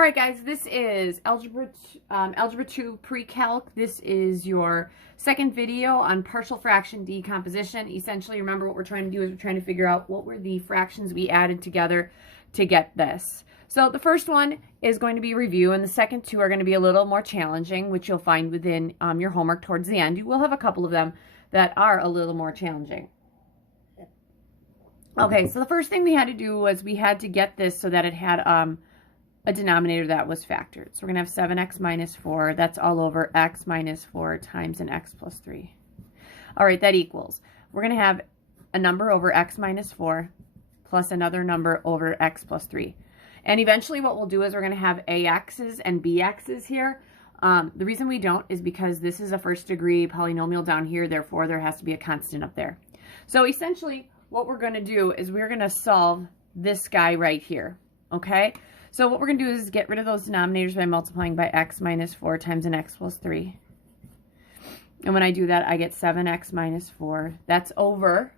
All right, guys, this is Algebra 2 Pre-Calc. This is your second video on partial fraction decomposition. Essentially, remember what we're trying to do is we're trying to figure out what were the fractions we added together to get this. So the first one is going to be review, and the second two are going to be a little more challenging, which you'll find within your homework towards the end. You will have a couple of them that are a little more challenging. Okay, so the first thing we had to do was we had to get this so that it had a denominator that was factored. So we're going to have 7x minus 4. That's all over x minus 4 times an x plus 3. All right, that equals. We're going to have a number over x minus 4 plus another number over x plus 3. And eventually what we'll do is we're going to have ax's and bx's here. The reason we don't is because this is a first degree polynomial down here. Therefore, there has to be a constant up there. So essentially what we're going to do is we're going to solve this guy right here. Okay? So what we're going to do is get rid of those denominators by multiplying by x minus 4 times an x plus 3. And when I do that, I get 7x minus 4. That's over.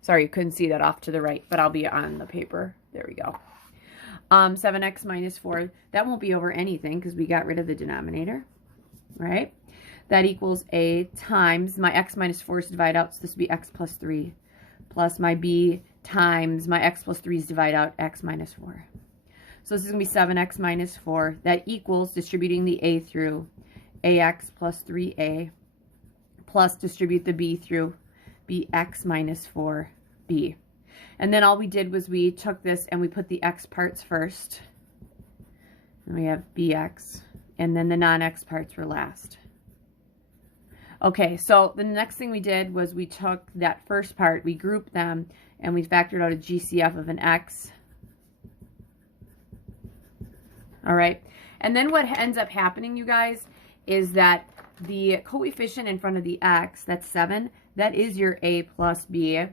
Sorry, you couldn't see that off to the right, but I'll be on the paper. There we go. 7x minus 4. That won't be over anything because we got rid of the denominator, right? That equals a times my x minus 4 is divided out, so this would be x plus 3, plus my b times my x plus 3 is divided out, x minus 4. So this is going to be 7x minus 4. That equals distributing the a through ax plus 3a plus distribute the b through bx minus 4b. And then all we did was we took this and we put the x parts first. And we have bx. And then the non-x parts were last. Okay, so the next thing we did was we took that first part, we grouped them, and we factored out a GCF of an x. All right, and then what ends up happening, you guys, is that the coefficient in front of the x, that's 7, that is your a plus b.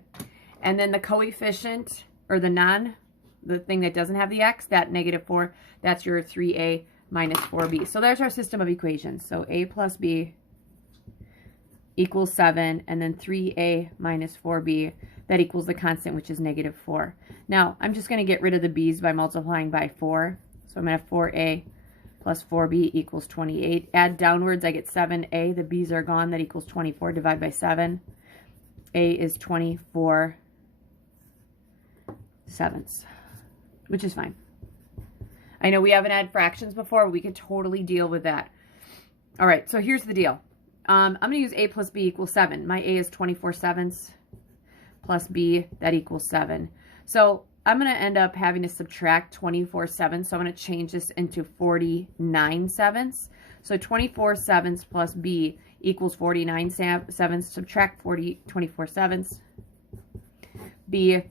And then the coefficient, or the thing that doesn't have the x, that negative 4, that's your 3a minus 4b. So there's our system of equations. So a plus b equals 7, and then 3a minus 4b, that equals the constant, which is negative 4. Now, I'm just going to get rid of the b's by multiplying by 4. So I'm going to have 4a plus 4b equals 28. Add downwards, I get 7a. The b's are gone. That equals 24. Divide by 7. A is 24 sevenths, which is fine. I know we haven't had fractions before, but we could totally deal with that. All right, so here's the deal. I'm going to use a plus b equals 7. My a is 24 sevenths plus b, that equals 7. So I'm going to end up having to subtract 24 sevenths. So I'm going to change this into 49 sevenths. So 24 sevenths plus b equals 49 sevenths. Subtract 24 sevenths. B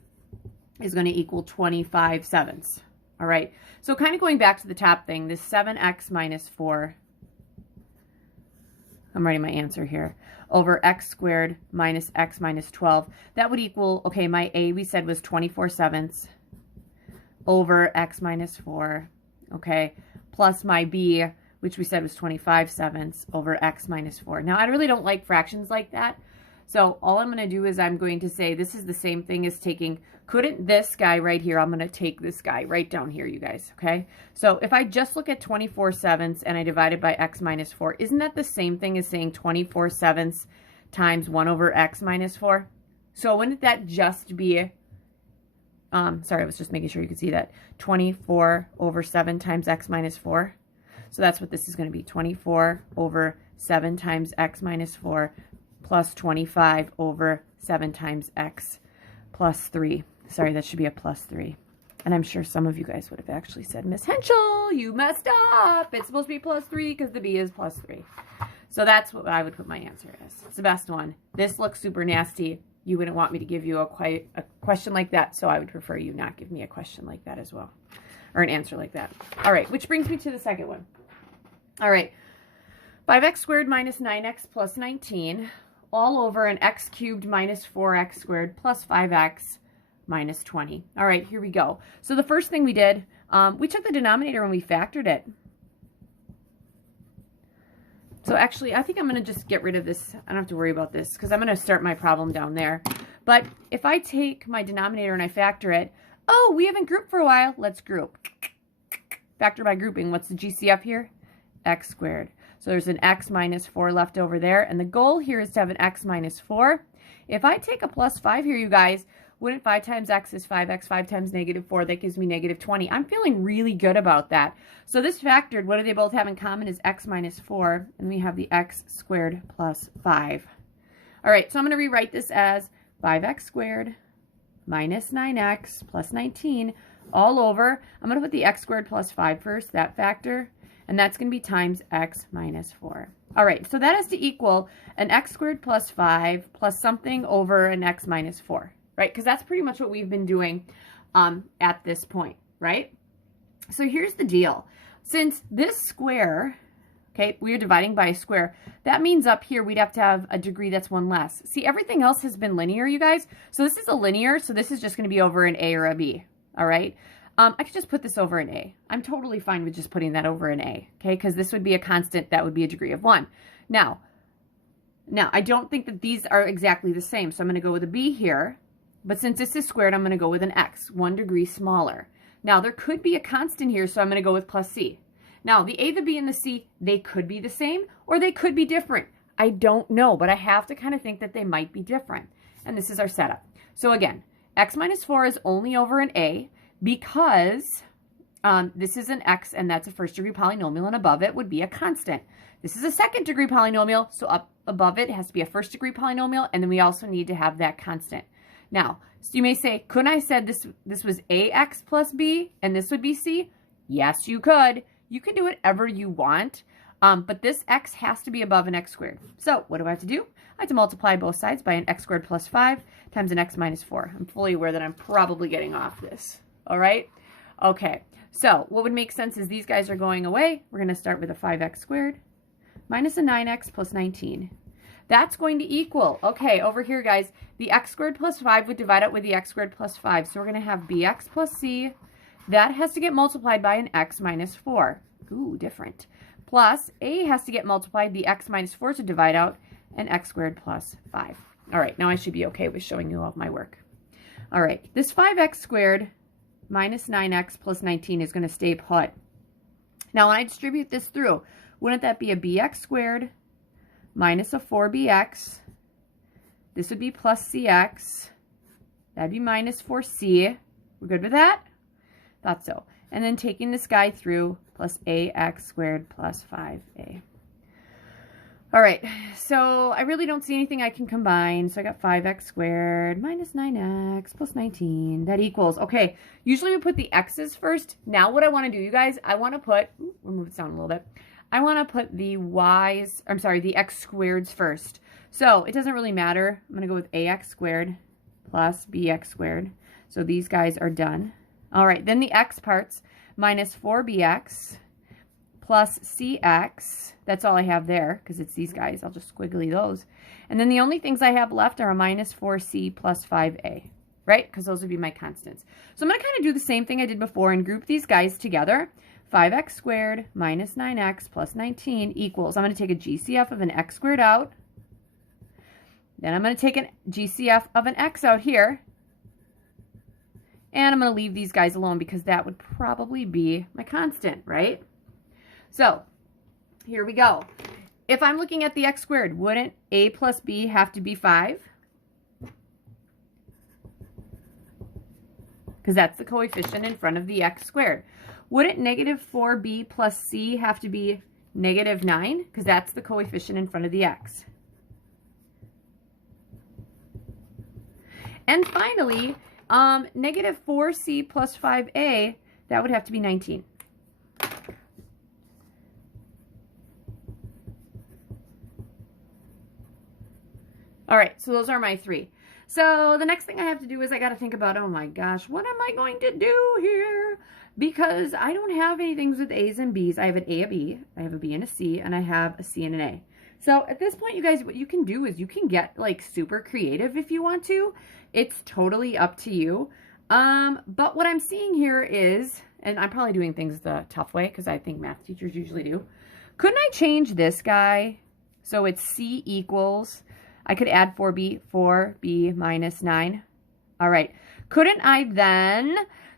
is going to equal 25 sevenths. All right. So kind of going back to the top thing, this 7x minus 4, I'm writing my answer here, over x squared minus x minus 12. That would equal, okay, my a we said was 24 sevenths over x minus 4, okay, plus my b, which we said was 25 sevenths over x minus 4. Now, I really don't like fractions like that. So all I'm going to do is I'm going to say this is the same thing as taking, couldn't this guy right here, I'm going to take this guy right down here, you guys, okay? So if I just look at 24 sevenths and I divide it by x minus 4, isn't that the same thing as saying 24 sevenths times 1 over x minus 4? So wouldn't that just be, sorry, I was just making sure you could see that, 24 over 7 times x minus 4? So that's what this is going to be, 24 over 7 times x minus 4 plus 25 over 7 times x plus 3. Sorry, that should be a plus 3. And I'm sure some of you guys would have actually said, Miss Henschel, you messed up. It's supposed to be plus 3 because the b is plus 3. So that's what I would put my answer as. It's the best one. This looks super nasty. You wouldn't want me to give you a question like that, so I would prefer you not give me a question like that as well, or an answer like that. All right, which brings me to the second one. All right, 5x squared minus 9x plus 19 all over an x cubed minus 4x squared plus 5x minus 20. All right, here we go. So the first thing we did, we took the denominator and we factored it. So actually, I think I'm going to just get rid of this. I don't have to worry about this because I'm going to start my problem down there. But if I take my denominator and I factor it, oh, we haven't grouped for a while. Let's group. factor by grouping. What's the GCF here? X squared. So there's an x minus 4 left over there. And the goal here is to have an x minus 4. If I take a plus 5 here, you guys, wouldn't 5 times x is 5x, 5 times negative 4, that gives me negative 20. I'm feeling really good about that. So this factored, what do they both have in common is x minus 4, and we have the x squared plus 5. All right, so I'm going to rewrite this as 5x squared minus 9x plus 19 all over. I'm going to put the x squared plus 5 first, that factor, and that's going to be times x minus 4. All right, so that has to equal an x squared plus 5 plus something over an x minus 4. Right? Because that's pretty much what we've been doing at this point, right? So here's the deal. Since this square, okay, we are dividing by a square, that means up here we'd have to have a degree that's 1 less. See, everything else has been linear, you guys. So this is a linear, so this is just going to be over an A or a B, all right? I could just put this over an A. I'm totally fine with just putting that over an A, okay? Because this would be a constant, that would be a degree of 1. Now, I don't think that these are exactly the same, so I'm going to go with a B here. But since this is squared, I'm going to go with an x, 1 degree smaller. Now, there could be a constant here, so I'm going to go with plus c. Now, the a, the b, and the c, they could be the same, or they could be different. I don't know, but I have to kind of think that they might be different. And this is our setup. So again, x minus 4 is only over an a because this is an x, and that's a first degree polynomial, and above it would be a constant. This is a second degree polynomial, so up above it has to be a first degree polynomial, and then we also need to have that constant. Now, so you may say, couldn't I said this was ax plus b and this would be c? Yes, you could. You can do whatever you want, but this x has to be above an x squared. So what do I have to do? I have to multiply both sides by an x squared plus 5 times an x minus 4. I'm fully aware that I'm probably getting off this. All right? Okay, so what would make sense is these guys are going away. We're going to start with a 5x squared minus a 9x plus 19. That's going to equal, okay, over here, guys, the x squared plus 5 would divide out with the x squared plus 5. So we're going to have bx plus c. That has to get multiplied by an x minus 4. Ooh, different. Plus, a has to get multiplied, the x minus 4 to divide out, an x squared plus 5. All right, now I should be okay with showing you all of my work. All right, this 5x squared minus 9x plus 19 is going to stay put. Now, when I distribute this through, wouldn't that be a bx squared minus a 4bx, this would be plus cx, that'd be minus 4c, we're good with that? Thought so. And then taking this guy through, plus ax squared plus 5a. All right, so I really don't see anything I can combine, so I got 5x squared minus 9x plus 19, that equals, okay, usually we put the x's first. Now what I want to do, you guys, I want to put, we'll move this down a little bit, I want to put the the x squareds first. So it doesn't really matter. I'm going to go with ax squared plus bx squared. So these guys are done. All right, then the x parts, minus 4bx plus cx. That's all I have there because it's these guys. I'll just squiggly those. And then the only things I have left are a minus 4c plus 5a, right? Because those would be my constants. So I'm going to kind of do the same thing I did before and group these guys together. 5x squared minus 9x plus 19 equals, I'm going to take a GCF of an x squared out. Then I'm going to take a GCF of an x out here. And I'm going to leave these guys alone because that would probably be my constant, right? So here we go. If I'm looking at the x squared, wouldn't a plus b have to be 5? Because that's the coefficient in front of the x squared. Wouldn't negative 4b plus c have to be negative 9? Because that's the coefficient in front of the x. And finally, negative 4c plus 5a, that would have to be 19. All right, so those are my 3. So the next thing I have to do is I got to think about, oh my gosh, what am I going to do here? Because I don't have any things with A's and B's. I have an A, a B, I have a B and a C, and I have a C and an A. So at this point, you guys, what you can do is you can get like super creative if you want to. It's totally up to you. But what I'm seeing here is, and I'm probably doing things the tough way because I think math teachers usually do. Couldn't I change this guy so it's C equals, I could add 4b minus 9. All right. Couldn't I then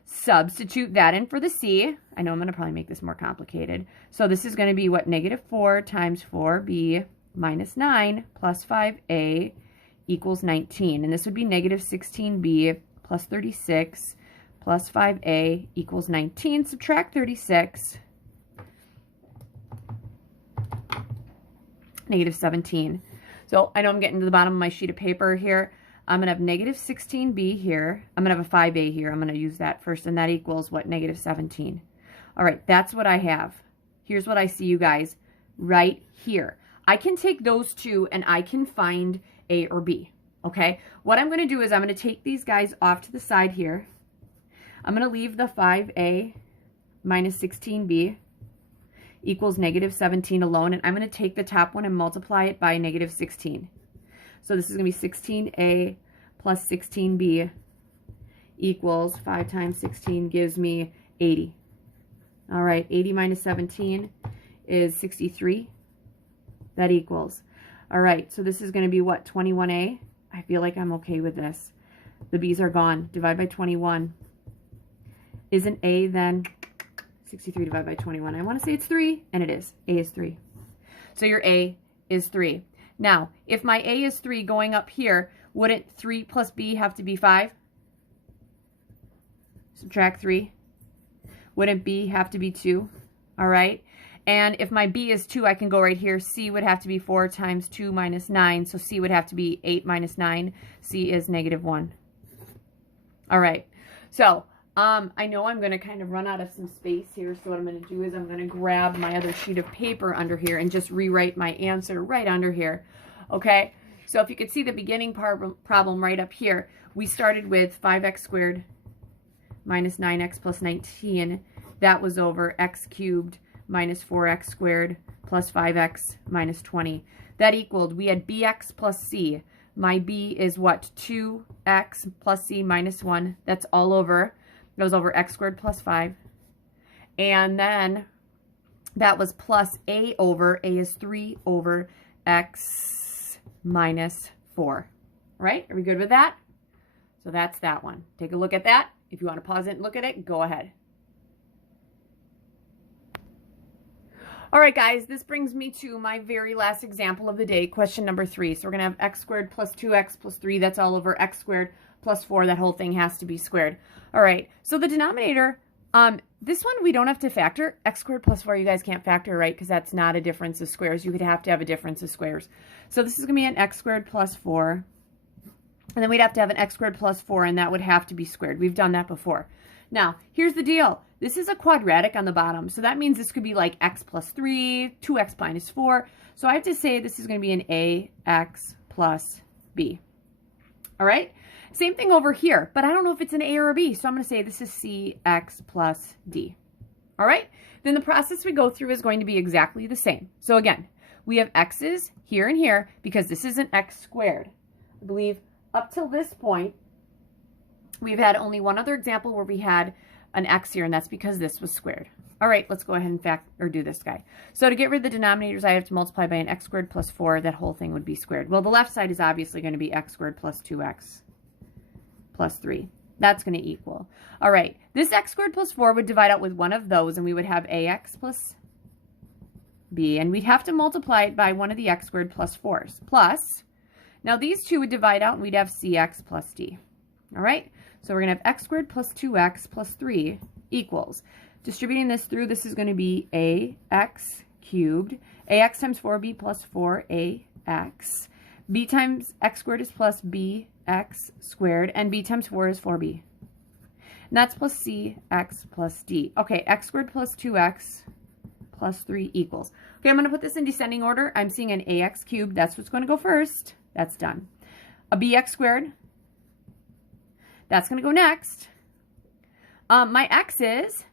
Substitute that in for the c. I know I'm going to probably make this more complicated. So this is going to be what? Negative 4 times 4b minus 9 plus 5a equals 19. And this would be negative 16b plus 36 plus 5a equals 19. Subtract 36. Negative 17. So I know I'm getting to the bottom of my sheet of paper here. I'm going to have negative 16b here. I'm going to have a 5a here. I'm going to use that first, and that equals what? Negative 17. All right, that's what I have. Here's what I see, you guys, right here. I can take those two, and I can find a or b, okay? What I'm going to do is I'm going to take these guys off to the side here. I'm going to leave the 5a minus 16b equals negative 17 alone, and I'm going to take the top one and multiply it by negative 16. So this is going to be 16a plus 16b equals 5 times 16 gives me 80. All right, 80 minus 17 is 63. That equals. All right, so this is going to be what, 21a? I feel like I'm okay with this. The b's are gone. Divide by 21. Isn't a then 63 divided by 21? I want to say it's 3, and it is. A is 3. So your a is 3. Now, if my a is 3 going up here, wouldn't 3 plus b have to be 5? Subtract 3. Wouldn't b have to be 2? All right. And if my b is 2, I can go right here. C would have to be 4 times 2 minus 9. So c would have to be 8 minus 9. C is negative 1. All right. So I know I'm going to kind of run out of some space here, so what I'm going to do is I'm going to grab my other sheet of paper under here and just rewrite my answer right under here, okay? So if you could see the beginning problem right up here, we started with 5x squared minus 9x plus 19. That was over x cubed minus 4x squared plus 5x minus 20. That equaled, we had bx plus c. My b is what? 2x plus c minus 1. That's all over. Goes over x squared plus 5. And then that was plus a over, a is 3 over x minus 4. Right? Are we good with that? So that's that one. Take a look at that. If you want to pause it and look at it, go ahead. All right, guys, this brings me to my very last example of the day, question number 3. So we're going to have x squared plus 2x plus 3. That's all over x squared plus 4. That whole thing has to be squared. All right, so the denominator, this one we don't have to factor. X squared plus 4, you guys can't factor, right? Because that's not a difference of squares. You would have to have a difference of squares. So this is going to be an x squared plus 4. And then we'd have to have an x squared plus 4, and that would have to be squared. We've done that before. Now, here's the deal. This is a quadratic on the bottom, so that means this could be like x plus 3, 2x minus 4. So I have to say this is going to be an ax plus b. All right? Same thing over here, but I don't know if it's an a or a b, so I'm going to say this is cx plus d. All right? Then the process we go through is going to be exactly the same. So again, we have x's here and here because this is an x squared. I believe up till this point, we've had only one other example where we had an x here, and that's because this was squared. All right, let's go ahead and do this guy. So to get rid of the denominators, I have to multiply by an x squared plus 4. That whole thing would be squared. Well, the left side is obviously going to be x squared plus 2x plus 3. That's going to equal. All right, this x squared plus 4 would divide out with one of those, and we would have ax plus b, and we'd have to multiply it by one of the x squared plus 4s. Plus, now these two would divide out, and we'd have cx plus d. All right, so we're going to have x squared plus 2x plus 3 equals. Distributing this through, this is going to be ax cubed. Ax times 4b plus 4ax. B times x squared is plus bx squared, and b times 4 is 4b. And that's plus cx plus d. Okay, x squared plus 2x plus 3 equals. Okay, I'm going to put this in descending order. I'm seeing an ax cubed. That's what's going to go first. That's done. A bx squared. That's going to go next. My x's,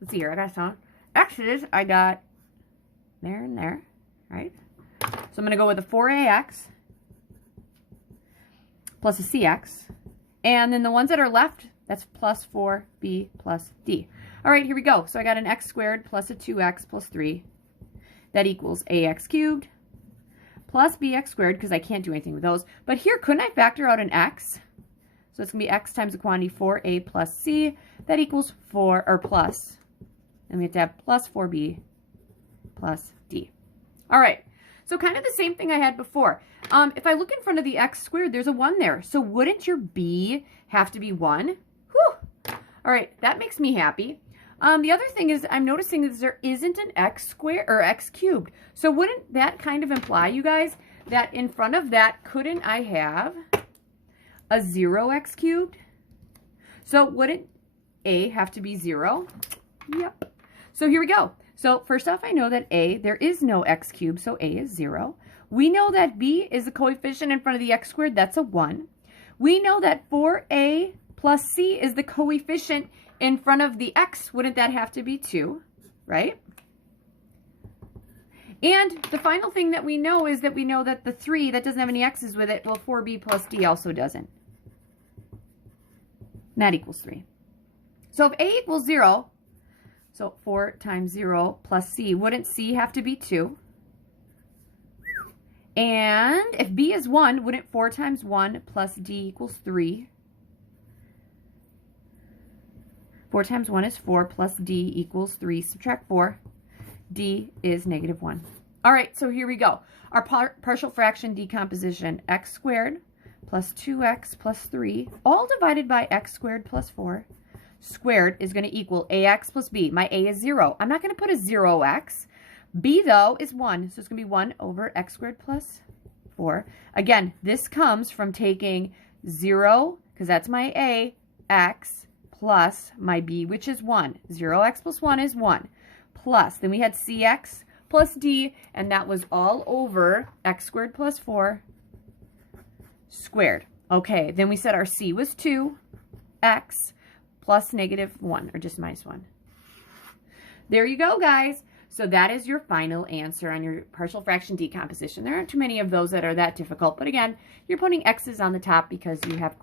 let's see here, I got some. X's, I got there and there, right? So I'm going to go with a 4ax plus a cx. And then the ones that are left, that's plus 4b plus d. All right, here we go. So I got an x squared plus a 2x plus 3. That equals ax cubed plus bx squared, because I can't do anything with those. But here, couldn't I factor out an x? So it's going to be x times the quantity 4a plus c. That equals 4, or plus. And we have to have plus 4b plus d. All right. So kind of the same thing I had before. If I look in front of the x squared, there's a 1 there. So wouldn't your b have to be 1? Whew. All right. That makes me happy. The other thing is I'm noticing that there isn't an x squared or x cubed. So wouldn't that kind of imply, you guys, that in front of that, couldn't I have a 0x cubed? So wouldn't a have to be 0? Yep. So here we go. So first off, I know that a, there is no x cubed, so a is 0. We know that b is the coefficient in front of the x squared. That's a 1. We know that 4a plus c is the coefficient in front of the x. Wouldn't that have to be 2, right? And the final thing that we know is that we know that the 3, that doesn't have any x's with it, well, 4b plus d also doesn't. And that equals 3. So if a equals 0, so 4 times 0 plus c, wouldn't c have to be 2? And if b is 1, wouldn't 4 times 1 plus d equals 3? 4 times 1 is 4 plus d equals 3. Subtract 4. D is -1. All right, so here we go. Our partial fraction decomposition, x squared plus 2x plus 3, all divided by x squared plus 4, squared is going to equal ax plus b. My a is 0. I'm not going to put a 0x. B, though, is 1, so it's going to be 1 over x squared plus 4. Again, this comes from taking 0, because that's my a, x, plus my b, which is 1. 0x plus 1 is 1. Plus, then we had cx plus d, and that was all over x squared plus 4 squared. Okay, then we said our c was 2x plus -1, or just -1. There you go, guys. So that is your final answer on your partial fraction decomposition. There aren't too many of those that are that difficult, but again, you're putting x's on the top because you have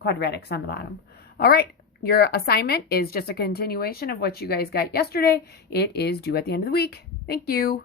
quadratics on the bottom. All right, your assignment is just a continuation of what you guys got yesterday. It is due at the end of the week. Thank you.